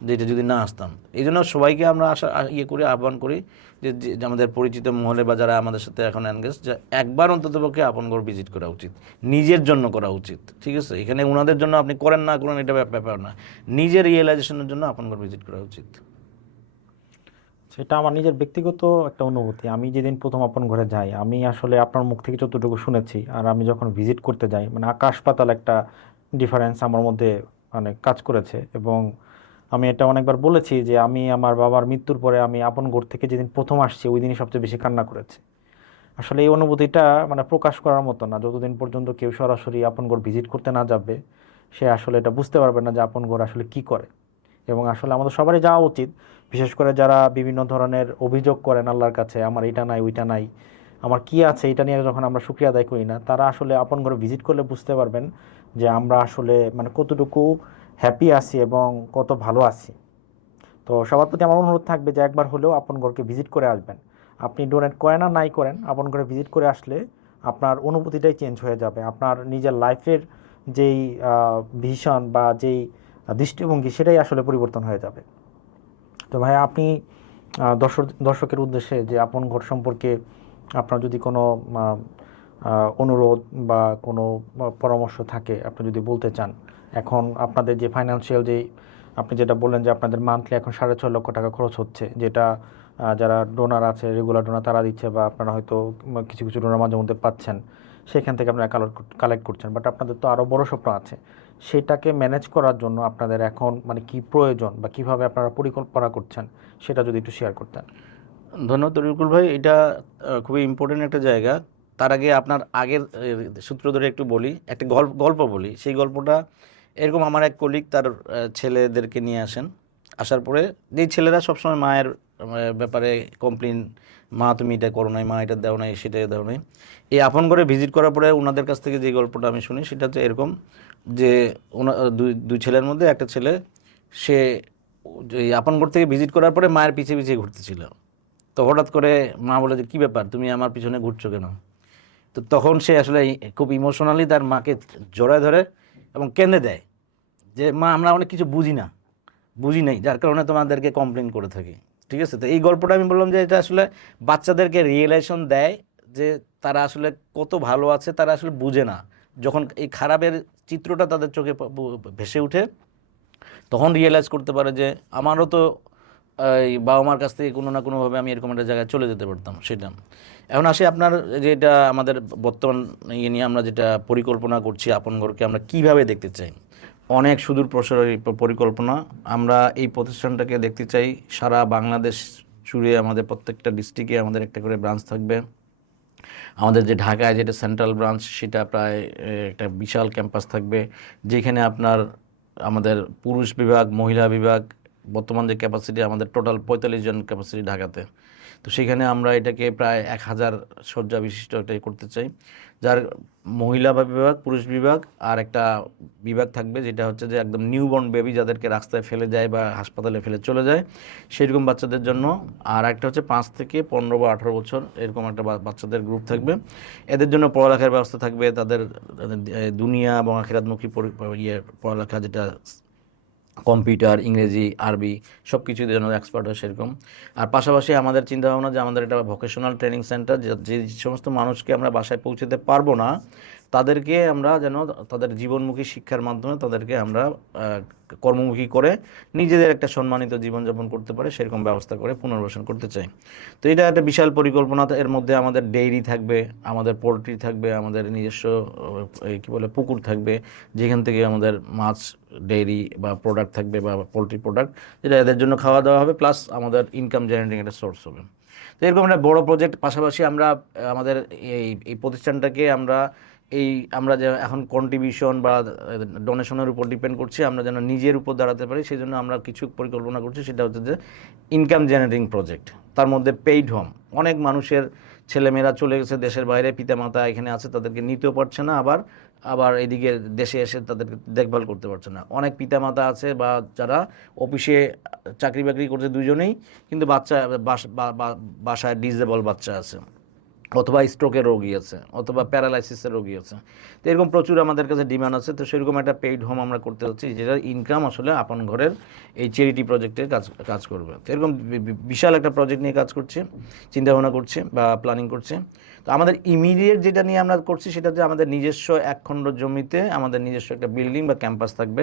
যে এটা যদি না আসতাম। এই জন্য সবাইকে আমরা করে আহ্বান করি যে আমাদের পরিচিত মহলে বা যারা আমাদের সাথে এখন এনগেজ, যে একবার অন্ততপক্ষে আপন ঘর ভিজিট করা উচিত, নিজের জন্য করা উচিত। ঠিক আছে, এখানে ওনাদের জন্য আপনি করেন না করেন এটা ব্যাপার না, নিজের রিয়েলাইজেশনের জন্য আপন ঘর ভিজিট করা উচিত। সেটা আমার নিজের ব্যক্তিগত একটা অনুভূতি। আমি যেদিন প্রথম আপন ঘরে যাই, আমি আসলে আপনার মুখ থেকে যতটুকু শুনেছি, আর আমি যখন ভিজিট করতে যাই, মানে আকাশ পাতাল একটা ডিফারেন্স আমার মধ্যে মানে কাজ করেছে। এবং আমি এটা অনেকবার বলেছি যে আমি আমার বাবার মৃত্যুর পরে আমি আপন ঘর থেকে যেদিন প্রথম আসছি, ওই দিনই সবচেয়ে বেশি কান্না করেছি। আসলে এই অনুভূতিটা মানে প্রকাশ করার মতো না, যতদিন পর্যন্ত কেউ সরাসরি আপন ঘর ভিজিট করতে না যাবে, সে আসলে এটা বুঝতে পারবে না যে আপন ঘর আসলে কী করে। এবং আসলে আমাদের সবারই যাওয়া উচিত, বিশেষ করে যারা বিভিন্ন ধরনের অভিযোগ করেন আল্লাহর কাছে, আমার এটা নাই ওইটা নাই, আমার কি আছে, এটা নিয়ে যখন আমরা শুকরিয়া আদায় করি না, তারা আসলে আপন ঘরে ভিজিট করলে বুঝতে পারবেন যে আমরা আসলে মানে কতটুকু হ্যাপি আছি এবং কত ভালো আছি। তো সবার প্রতি আমার অনুরোধ থাকবে যে একবার হলেও আপন ঘরকে ভিজিট করে আসবেন। আপনি ডোনেট করেন আর নাই করেন, আপন ঘরে ভিজিট করে আসলে আপনার অনুভূতিটাই চেঞ্জ হয়ে যাবে। আপনার নিজের লাইফের যেই ভিশন বা যেই দৃষ্টিভঙ্গি সেটাই আসলে পরিবর্তন হয়ে যাবে। তো ভাই আপনি দর্শকের উদ্দেশ্যে যে আপন ঘর সম্পর্কে আপনার যদি কোনো অনুরোধ বা কোনো পরামর্শ থাকে আপনি যদি বলতে চান। এখন আপনাদের যে ফাইন্যান্সিয়াল যেই আপনি যেটা বললেন যে আপনাদের মান্থলি এখন 6.5 লক্ষ টাকা খরচ হচ্ছে, যেটা যারা ডোনার আছে, রেগুলার ডোনার তারা দিচ্ছে, বা আপনারা হয়তো কিছু কিছু ডোনার মাঝে মধ্যে পাচ্ছেন, সেখান থেকে আপনারা কালেক্ট করছেন। বাট আপনাদের তো আরও বড় স্বপ্ন আছে, সেটাকে ম্যানেজ করার জন্য আপনাদের এখন মানে কি প্রয়োজন বা কিভাবে আপনারা পরিকল্পনা করছেন সেটা যদি একটু শেয়ার করতেন। ধন্যবাদ তরিকুল ভাই, এটা খুবই ইম্পর্টেন্ট একটা জায়গা। তার আগে আপনার আগের সূত্র ধরে একটু বলি, একটা গল্প বলি। সেই গল্পটা এরকম, আমার এক কলিগ তার ছেলেদেরকে নিয়ে আসার পরে যেই ছেলেরা সবসময় মায়ের ব্যাপারে কমপ্লেন, মা তুমি এটা করো নাই, মা এটা দাও নাই, সেটা দাও নাই। এই আপন ঘরে ভিজিট করার পরে ওনাদের কাছ থেকে যে গল্পটা আমি শুনি সেটা হচ্ছে এরকম যে দুই ছেলের মধ্যে একটা ছেলে, সে এই আপন ঘর থেকে ভিজিট করার পরে মায়ের পিছিয়ে পিছিয়ে ঘুরতেছিল। তো হঠাৎ করে মা বলে যে কী ব্যাপার, তুমি আমার পিছনে ঘুরছো কেন? তো তখন সে আসলে খুব ইমোশনালি তার মাকে জড়ায় ধরে এবং কেঁদে দেয় যে মা, আমরা অনেক কিছু বুঝি নাই, যার কারণে তোমাদেরকে কমপ্লেন করে থাকি। ঠিক আছে, তো এই গল্পটা আমি বললাম যে এটা আসলে বাচ্চাদেরকে রিয়েলাইজেশন দেয় যে তারা আসলে কত ভালো আছে, তারা আসলে বুঝে না। যখন এই খারাপের চিত্রটা তাদের চোখে ভেসে উঠে, তখন রিয়েলাইজ করতে পারে যে আমারও তো এই বাবা মার কাছ থেকে কোনো না কোনোভাবে আমি এরকম একটা জায়গায় চলে যেতে পারতাম। সেটা এখন আসি আপনার যেটা আমাদের বর্তমান ইয়ে নিয়ে আমরা যেটা পরিকল্পনা করছি, আপন ঘরকে আমরা কীভাবে দেখতে চাই, অনেক সুদূর প্রসারী পরিকল্পনা। আমরা এই প্রতিষ্ঠানটাকে দেখতে চাই সারা বাংলাদেশ জুড়ে, আমাদের প্রত্যেকটা ডিস্ট্রিক্টে আমাদের একটা করে ব্রাঞ্চ থাকবে। আমাদের যে ঢাকায় যেটা সেন্ট্রাল ব্রাঞ্চ, সেটা প্রায় একটা বিশাল ক্যাম্পাস থাকবে, যেখানে আপনার আমাদের পুরুষ বিভাগ, মহিলা বিভাগ, বর্তমান যে ক্যাপাসিটি আমাদের টোটাল 45 জন ক্যাপাসিটি ঢাকাতে। তো সেখানে আমরা এটাকে প্রায় 1000 শয্যা বিশিষ্ট একটা করতে চাই, যার মহিলা বিভাগ, পুরুষ বিভাগ, আর একটা বিভাগ থাকবে যেটা হচ্ছে যে একদম নিউবর্ন বেবি, যাদেরকে রাস্তায় ফেলে যায় বা হাসপাতালে ফেলে চলে যায়, সেরকম বাচ্চাদের জন্য। আর একটা হচ্ছে 5 থেকে 15 বা 18 বছর এরকম একটা বাচ্চাদের গ্রুপ থাকবে। এদের জন্য পড়ালেখার ব্যবস্থা থাকবে, তাদের দুনিয়া এবং আখিরাতমুখী পড়ালেখা, যেটা কম্পিউটার, ইংরেজি, আরবি সব কিছুর জন্য এক্সপার্ট হয় সেরকম। আর পাশাপাশি আমাদের চিন্তাভাবনা যে আমাদের একটা ভোকেশনাল ট্রেনিং সেন্টার, যে সমস্ত মানুষকে আমরা বাসায় পৌঁছতে পারবো না, তাদেরকে আমরা যেন তাদের জীবনমুখী শিক্ষার মাধ্যমে তাদেরকে আমরা কর্মমুখী করে নিজেদের একটা সম্মানিত জীবনযাপন করতে পারে সেরকম ব্যবস্থা করে পুনর্বাসন করতে চাই। তো এটা একটা বিশাল পরিকল্পনা। এর মধ্যে আমাদের ডেইরি থাকবে, আমাদের পোলট্রি থাকবে, আমাদের নিজস্ব কী বলে পুকুর থাকবে, যেখান থেকে আমাদের মাছ, ডেইরি বা প্রোডাক্ট থাকবে বা পোলট্রি প্রোডাক্ট, যেটা এদের জন্য খাওয়া দাওয়া হবে, প্লাস আমাদের ইনকাম জেনারেটিং একটা সোর্স হবে। তো এরকম একটা বড় প্রজেক্ট। পাশাপাশি আমরা আমাদের এই প্রতিষ্ঠানটাকে আমরা যে এখন কন্ট্রিবিউশন বা ডোনেশনের উপর ডিপেন্ড করছি, আমরা যেন নিজের উপর দাঁড়াতে পারি, সেই জন্য আমরা কিছু পরিকল্পনা করছি। সেটা হচ্ছে যে ইনকাম জেনারেটিং প্রজেক্ট। তার মধ্যে পেইড হোম, অনেক মানুষের ছেলেমেয়েরা চলে গেছে দেশের বাইরে, পিতামাতা এখানে আছে, তাদেরকে নিতেও পারছে না, আবার এদিকে দেশে এসে তাদেরকে দেখভাল করতে পারছে না। অনেক পিতামাতা আছে বা যারা অফিসে চাকরি বাকরি করছে দুজনেই, কিন্তু বাসায় ডিসেবল বাচ্চা আছে, অথবা স্ট্রোকের রোগী আছে, অথবা প্যারালাইসিসের রোগী আছে। তো এরকম প্রচুর আমাদের কাছে ডিমান্ড আছে। তো সেরকম একটা পেইড হোম আমরা করতে হচ্ছে, যেটার ইনকাম আসলে আপন ঘরের এই চ্যারিটি প্রজেক্টের কাজ করবে। তো এরকম বিশাল একটা প্রজেক্ট নিয়ে কাজ করছে, চিন্তাভাবনা করছে বা প্ল্যানিং করছে। তো আমাদের ইমিডিয়েট যেটা নিয়ে আমরা করছি সেটা হচ্ছে আমাদের নিজস্ব 1 খণ্ড জমিতে আমাদের নিজস্ব একটা বিল্ডিং বা ক্যাম্পাস থাকবে,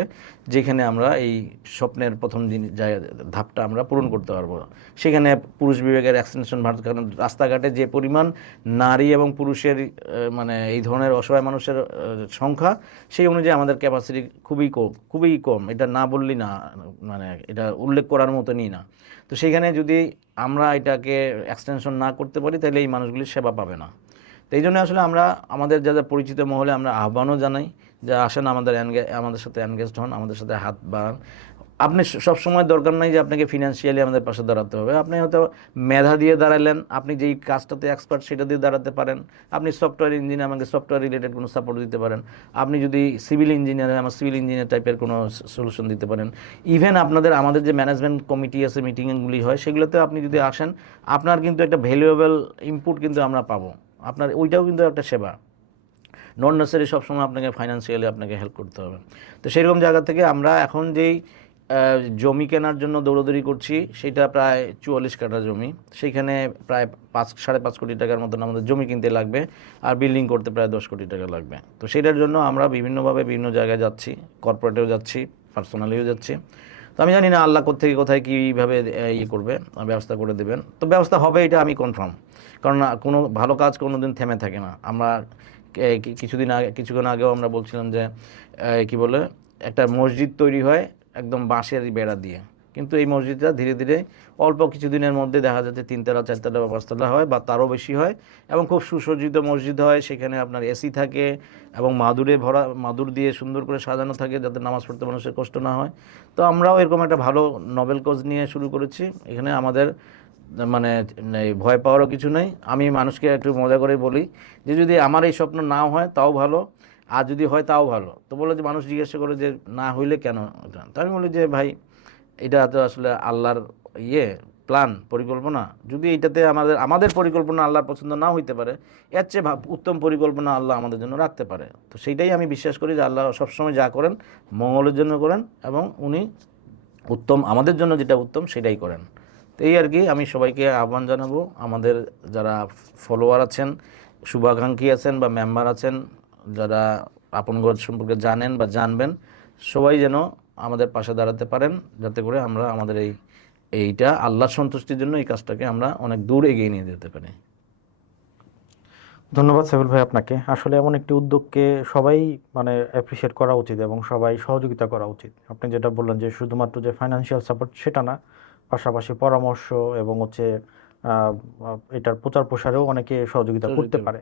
যেখানে আমরা এই স্বপ্নের প্রথম ধাপটা আমরা পূরণ করতে পারবো। সেখানে পুরুষ বিভাগের এক্সটেনশন, কারণ রাস্তাঘাটে যে পরিমাণ নারী এবং পুরুষের মানে এই ধরনের অসহায় মানুষের সংখ্যা, সেই অনুযায়ী আমাদের ক্যাপাসিটি খুবই কম। এটা না বললেই না, মানে এটা উল্লেখ করার মতনই না। তো সেখানে যদি আমরা এটাকে এক্সটেনশন না করতে পারি, তাহলে এই মানুষগুলি সেবা পাবে না। তো এই জন্য আসলে আমরা আমাদের যারা পরিচিত মহলে আমরা আহ্বানও জানাই যে আসেন, আমাদের সাথে এনগেজড হন, আমাদের সাথে হাত বাড়ান। আপনি সব সময় দরকার নাই যে আপনাকে ফিনান্সিয়ালি আমাদের পাশে দাঁড়াতে হবে। আপনি হয়তো মেধা দিয়ে দাঁড়ালেন, আপনি যেই কাজটাতে এক্সপার্ট সেটা দিয়ে দাঁড়াতে পারেন। আপনি সফটওয়্যার ইঞ্জিনিয়ার, আমাকে সফটওয়্যার রিলেটেড কোনো সাপোর্ট দিতে পারেন। আপনি যদি সিভিল ইঞ্জিনিয়ার, আমার সিভিল ইঞ্জিনিয়ার টাইপের কোনো সলিউশন দিতে পারেন। ইভেন আমাদের যে ম্যানেজমেন্ট কমিটি আছে, মিটিংগুলি হয়, সেগুলোতে আপনি যদি আসেন, আপনার কিন্তু একটা ভ্যালুয়েবল ইনপুট কিন্তু আমরা পাবো। আপনার ওইটাও কিন্তু একটা সেবা। নট নেসেসারি সবসময় আপনাকে ফাইন্যান্সিয়ালি আপনাকে হেল্প করতে হবে। তো সেরকম জায়গা থেকে আমরা এখন যেই জমি কেনার জন্য দৌড়দৌড়ি করছি, সেটা প্রায় 44 কাঠা জমি। সেইখানে প্রায় 5.5 কোটি টাকার মতন আমাদের জমি কিনতে লাগবে, আর বিল্ডিং করতে প্রায় 10 কোটি টাকা লাগবে। তো সেটার জন্য আমরা বিভিন্নভাবে বিভিন্ন জায়গায় যাচ্ছি, কর্পোরেটেও যাচ্ছি, পার্সোনালিও যাচ্ছি। তো আমি জানি না আল্লাহ কোত্থেকে কোথায় কীভাবে ইয়ে করবে, ব্যবস্থা করে দেবেন। তো ব্যবস্থা হবে, এটা আমি কনফার্ম। কারণ কোনো ভালো কাজ কোনো দিন থেমে থাকে না। আমরা কিছুক্ষণ আগেও আমরা বলছিলাম যে কি বলে, একটা মসজিদ তৈরি হয় একদম বাঁশের বেড়া দিয়ে, কিন্তু এই মসজিদটা ধীরে ধীরে অল্প কিছুদিনের মধ্যে দেখা যাচ্ছে 3 তলা 4 তলা বা 5 তলা হয়, বা তারও বেশি হয়, এবং খুব সুসজ্জিত মসজিদ হয়। সেখানে আপনার এসি থাকে এবং মাদুর দিয়ে সুন্দর করে সাজানো থাকে, যাতে নামাজ পড়তে মানুষের কষ্ট না হয়। তো আমরাও এরকম একটা ভালো নবেল কজ নিয়ে শুরু করেছি। এখানে আমাদের মানে ভয় পাওয়ারও কিছু নেই। আমি মানুষকে একটু মজা করে বলি যে যদি আমার এই স্বপ্ন নাও হয় তাও ভালো, আর যদি হয় তাও ভালো। তো বলে যে মানুষ জিজ্ঞাসা করে যে না হইলে কেন, তো আমি বলি যে ভাই, এটা তো আসলে আল্লাহর প্ল্যান, পরিকল্পনা। যদি এটাতে আমাদের পরিকল্পনা আল্লাহর পছন্দ নাও হইতে পারে, এর চেয়ে উত্তম পরিকল্পনা আল্লাহ আমাদের জন্য রাখতে পারে। তো সেইটাই আমি বিশ্বাস করি যে আল্লাহ সবসময় যা করেন মঙ্গলের জন্য করেন, এবং উনি উত্তম, আমাদের জন্য যেটা উত্তম সেটাই করেন। তো এই আর কি, আমি সবাইকে আহ্বান জানাবো, আমাদের যারা ফলোয়ার আছেন, শুভাকাঙ্ক্ষী আছেন বা মেম্বার আছেন, যারা আপনগর সম্পর্কে জানেন বা জানবেন, সবাই যেন আমাদের পাশে দাঁড়াতে পারেন, যাতে করে আমরা আমাদের এইটা আল্লাহর সন্তুষ্টির জন্য এই কাজটাকে আমরা অনেক দূর এগিয়ে নিয়ে যেতে পারি। ধন্যবাদ সাইফুল ভাই আপনাকে। আসলে এমন একটি উদ্যোগকে সবাই মানে অ্যাপ্রিসিয়েট করা উচিত এবং সবাই সহযোগিতা করা উচিত। আপনি যেটা বললেন যে শুধুমাত্র যে ফাইনান্সিয়াল সাপোর্ট সেটা না, পাশাপাশি পরামর্শ এবং এটার প্রচার প্রসারেও অনেকে সহযোগিতা করতে পারে।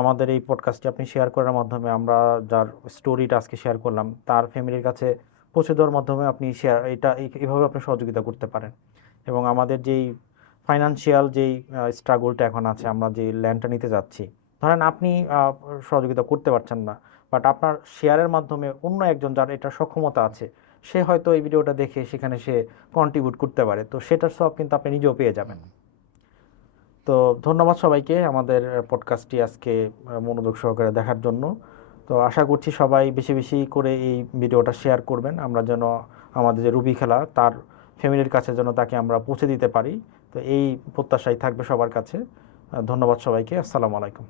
আমাদের এই পডকাস্টটি আপনি শেয়ার করার মাধ্যমে, আমরা যার স্টোরিটা আজকে শেয়ার করলাম তার ফ্যামিলির কাছে পৌঁছে দেওয়ার মাধ্যমে আপনি এইভাবে আপনি সহযোগিতা করতে পারেন। এবং আমাদের যেই ফাইনান্সিয়াল স্ট্রাগলটা এখন আছে, আমরা যে ল্যান্ডটা নিতে যাচ্ছি, ধরেন আপনি সহযোগিতা করতে পারছেন না, বাট আপনার শেয়ারের মাধ্যমে অন্য একজন যার এটা সক্ষমতা আছে, সে হয়তো এই ভিডিওটা দেখে সেখানে সে কন্ট্রিবিউট করতে পারে। তো সেটার সব কিন্তু আপনি নিজেও পেয়ে যাবেন। তো ধন্যবাদ সবাইকে আমাদের পডকাস্টটি আজকে মনোযোগ সহকারে দেখার জন্য। তো আশা করছি সবাই বেশি বেশি করে এই ভিডিওটা শেয়ার করবেন, আমরা যেন আমাদের যে রুবি খেলা তার ফ্যামিলির কাছে যেন তাকে আমরা পৌঁছে দিতে পারি। তো এই প্রত্যাশাই থাকবে সবার কাছে। ধন্যবাদ সবাইকে। আসসালামু আলাইকুম।